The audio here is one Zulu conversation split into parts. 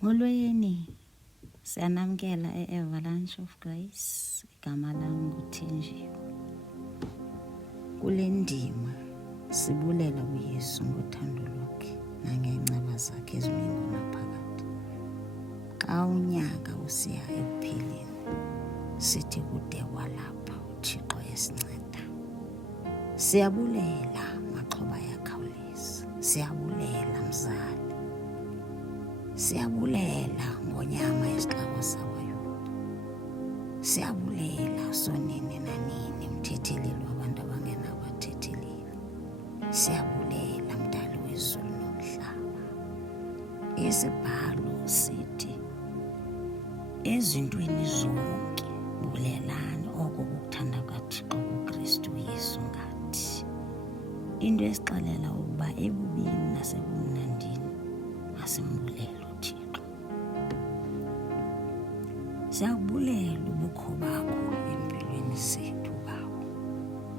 Molweni, siyanamkela e-Avalanche of Grace. Igama lam nguThenjiwe. Kule ndima sibulela uYesu ngothando lwakhe nangeenceba zakhe ezimingu naphakade. Xa unyaka usiya ekupheleni, sithi kude walapha uThixo esinceda. Siyabulela maxhoba yakhawuleza, siyabulela mzali, siyabulela ngonyama yesixawa sawaYuda, siyabulela sonini nanini mthetheleli wabantu abangenabathetheleli, siyabulela mdali wezulu nomhlaba. Isibhalo sithi ezintweni zonke bulelani, oko kukuthanda kaThixo kuKristu Yesu ngathi. Into esixelela ukuba ebubini nasebumnandini masimbulele uThixo. Siyakubulela ubukho bakho empilweni zethu Baba.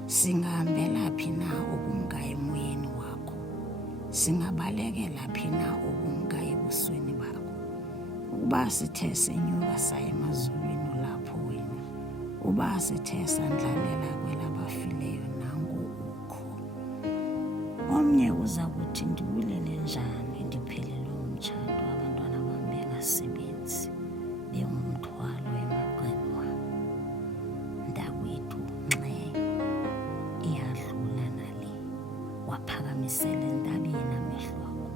Singahambela phi na ukumka emoyeni wakho, singabalekela phi na ukumka ebusweni bakho. Ukuba sithe senyuka saya emazulwini lapho wena, uba sithe sandlalela kwelabafileyo nangu ukho. Omnye uza kuthi ndibulele njani ndiphelelwe ngumtshato, abantwana bam bengasebenzi, bengumthwalo emagxeni wam. Mntakwethu, nxe iyadlula nale, waphakamisela entabeni amehlo akho,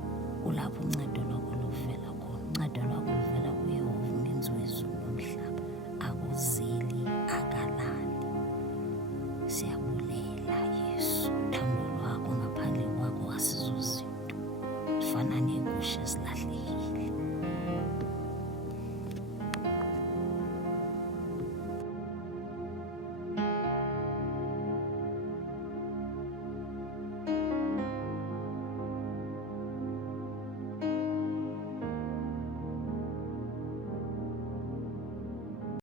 kulapho uncedo lwakho luvela khona. Uncedo lwakho luvela kuYehova umenzi wezulu nomhlaba, akuzeli akalali. Siyabulela Yesu, uthando lwakho ngaphandle kwakho asizozinto, fana neegusha ezilahlekile.